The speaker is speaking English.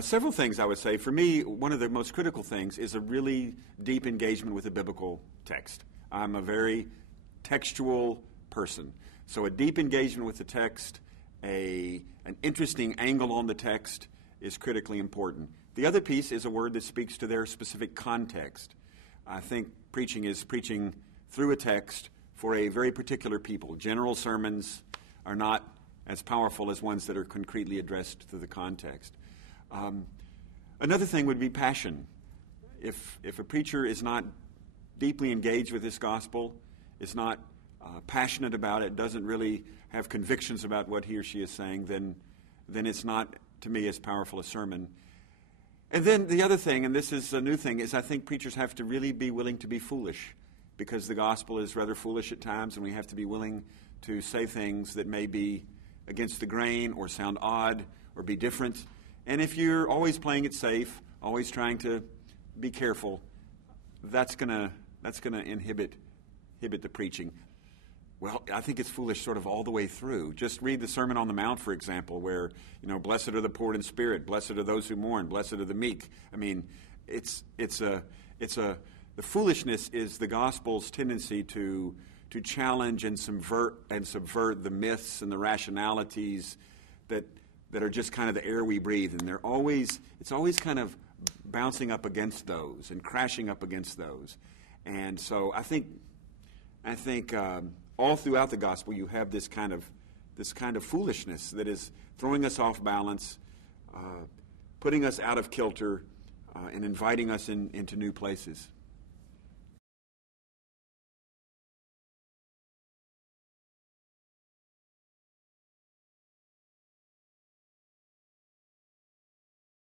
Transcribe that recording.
Several things I would say. For me, one of the most critical things is a really deep engagement with the biblical text. I'm a very textual person. So a deep engagement with the text, an interesting angle on the text is critically important. The other piece is a word that speaks to their specific context. I think preaching is preaching through a text for a very particular people. General sermons are not as powerful as ones that are concretely addressed to the context. Another thing would be passion. If a preacher is not deeply engaged with this gospel, is not passionate about it, doesn't really have convictions about what he or she is saying, then it's not, to me, as powerful a sermon. And then the other thing, and this is a new thing, is I think preachers have to really be willing to be foolish, because the gospel is rather foolish at times, and we have to be willing to say things that may be against the grain or sound odd or be different. And if you're always playing it safe, always trying to be careful, that's gonna inhibit the preaching. Well, I think it's foolish sort of all the way through. Just read the Sermon on the Mount, for example, where, blessed are the poor in spirit, blessed are those who mourn, blessed are the meek. I mean, the foolishness is the gospel's tendency to challenge and subvert the myths and the rationalities that are just kind of the air we breathe, and it's always kind of bouncing up against those and crashing up against those. And so I think all throughout the gospel you have this kind of foolishness that is throwing us off balance, putting us out of kilter, and inviting us into new places.